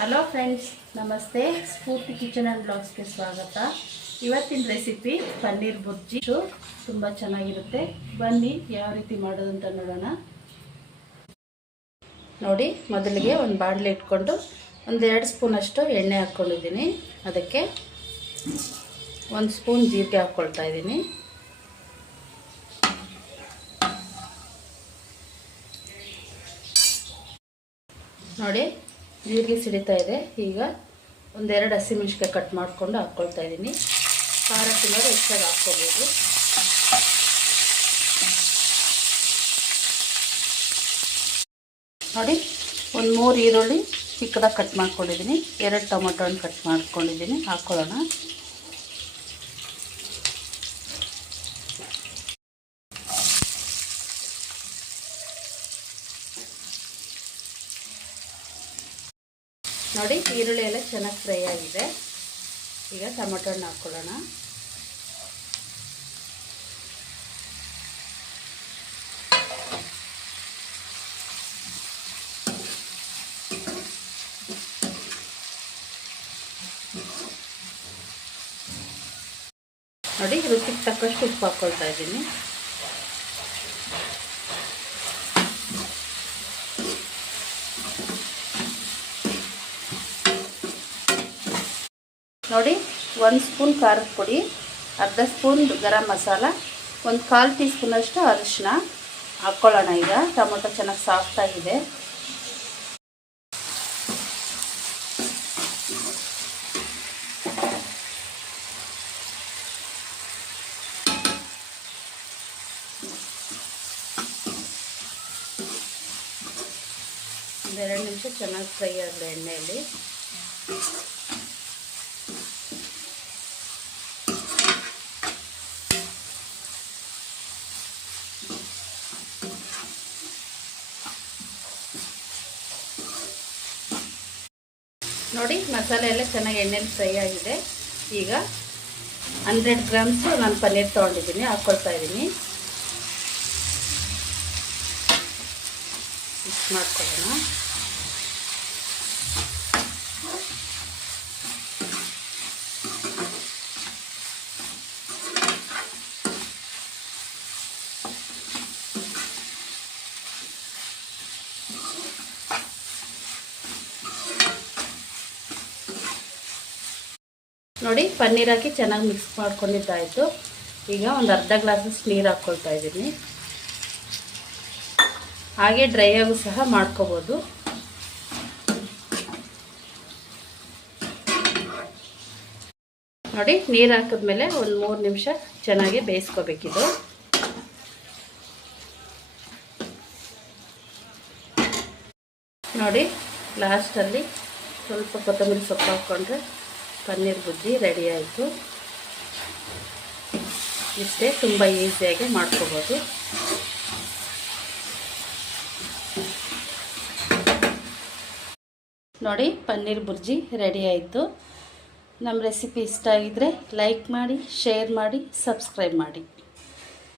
Hello friends, ನಮಸ್ತೆ. ಸ್ಫೂರ್ತಿ kitchen and ಬ್ಲಾಗ್ಸ್ಗೆ ಸ್ವಾಗತ. ಇವತ್ತಿನ ರೆಸಿಪಿ ಪನ್ನೀರ್ ಬುರ್ಜಿ. ತುಂಬ ಚೆನ್ನಾಗಿರುತ್ತೆ. ಬನ್ನಿ ಯಾವ ರೀತಿ ಮಾಡೋದಂತ ನೋಡೋಣ. ನೋಡಿ, ಮೊದಲಿಗೆ ಒಂದು ಬಾಣಲೆ ಇಟ್ಕೊಂಡು 1-2 ಸ್ಪೂನಷ್ಟು ಎಣ್ಣೆ ಹಾಕ್ಕೊಂಡಿದ್ದೀನಿ. ಅದಕ್ಕೆ 1 ಸ್ಪೂನ್ ಜೀರಿಗೆ ಹಾಕ್ಕೊಳ್ತಾ ಇದ್ದೀನಿ. ನೋಡಿ, ಜೀರಿಗೆ ಸಿಡಿತಾ ಇದೆ. ಈಗ 1-2 ಹಸಿಮೆಣಸಿನಕಾಯಿ ಕಟ್ ಮಾಡಿಕೊಂಡು ಹಾಕ್ಕೊಳ್ತಾ ಇದ್ದೀನಿ. ಖಾರ ತಿನ್ನೋರು ಹೆಚ್ಚಾಗಿ ಹಾಕ್ಕೋಬೋದು. ನೋಡಿ, 1-3 ಈರುಳ್ಳಿ ಚಿಕ್ಕದಾಗಿ ಕಟ್ ಮಾಡ್ಕೊಂಡಿದ್ದೀನಿ. 2 ಟೊಮೊಟೊ ಹಣ್ಣು ಕಟ್ ಮಾಡ್ಕೊಂಡಿದ್ದೀನಿ. ಹಾಕ್ಕೊಳ್ಳೋಣ. ನೋಡಿ, ಈರುಳ್ಳಿ ಎಲ್ಲ ಚೆನ್ನಾಗಿ ಫ್ರೈ ಆಗಿದೆ. ಈಗ ಟೊಮೊಟೊ ಹಣ್ಣು ಹಾಕ್ಕೊಳ್ಳೋಣ. ನೋಡಿ, ರುಚಿಗೆ ತಕ್ಕಷ್ಟು ಉಪ್ಪು ಹಾಕ್ಕೊಳ್ತಾ ಇದ್ದೀನಿ. ನೋಡಿ, 1 ಸ್ಪೂನ್ ಖಾರದ ಪುಡಿ, ಅರ್ಧ ಸ್ಪೂನ್ ಗರಂ ಮಸಾಲ, 1/4 ಟೀ ಸ್ಪೂನಷ್ಟು ಅರಿಶಿನ ಹಾಕ್ಕೊಳ್ಳೋಣ. ಈಗ ಟೊಮೊಟೊ ಚೆನ್ನಾಗಿ ಸಾಫ್ಟಾಗಿದೆ. ಒಂದು 2 ನಿಮಿಷ ಚೆನ್ನಾಗಿ ಫ್ರೈ ಆಗಲಿ ಎಣ್ಣೆಯಲ್ಲಿ. ನೋಡಿ, ಮಸಾಲೆ ಎಲ್ಲ ಚೆನ್ನಾಗಿ ಎಣ್ಣೆಲಿ ಫ್ರೈ ಆಗಿದೆ. ಈಗ 100 ಗ್ರಾಮ್ಸು ನಾನು ಪನ್ನೀರ್ ತೊಗೊಂಡಿದ್ದೀನಿ, ಹಾಕ್ಕೊಳ್ತಾ ಇದ್ದೀನಿ. ಮಿಕ್ಸ್ ಮಾಡ್ಕೊಳ್ಳೋಣ. ನೋಡಿ, ಪನ್ನೀರ್ ಹಾಕಿ ಚೆನ್ನಾಗಿ ಮಿಕ್ಸ್ ಮಾಡ್ಕೊಂಡಿದ್ದಾಯಿತು. ಈಗ ಒಂದು ಅರ್ಧ ಗ್ಲಾಸಷ್ಟು ನೀರು ಹಾಕ್ಕೊಳ್ತಾ ಇದ್ದೀನಿ. ಹಾಗೆ ಡ್ರೈ ಆಗು ಸಹ ಮಾಡ್ಕೋಬೋದು. ನೋಡಿ, ನೀರು ಹಾಕಿದ್ಮೇಲೆ ಒಂದು 3 ನಿಮಿಷ ಚೆನ್ನಾಗಿ ಬೇಯಿಸ್ಕೋಬೇಕಿದು. ನೋಡಿ, ಲಾಸ್ಟಲ್ಲಿ ಸ್ವಲ್ಪ ಕೊತ್ತಂಬರಿ ಸೊಪ್ಪು ಹಾಕ್ಕೊಂಡ್ರೆ ಪನ್ನೀರ್ ಬುರ್ಜಿ ರೆಡಿ ಆಯಿತು. ಇಷ್ಟೇ, ತುಂಬ ಈಸಿಯಾಗಿ ಮಾಡ್ಕೋಬೋದು. ನೋಡಿ, ಪನ್ನೀರ್ ಬುರ್ಜಿ ರೆಡಿ ಆಯಿತು. ನಮ್ಮ ರೆಸಿಪಿ ಇಷ್ಟ ಆಗಿದ್ದರೆ ಲೈಕ್ ಮಾಡಿ, ಶೇರ್ ಮಾಡಿ, ಸಬ್ಸ್ಕ್ರೈಬ್ ಮಾಡಿ.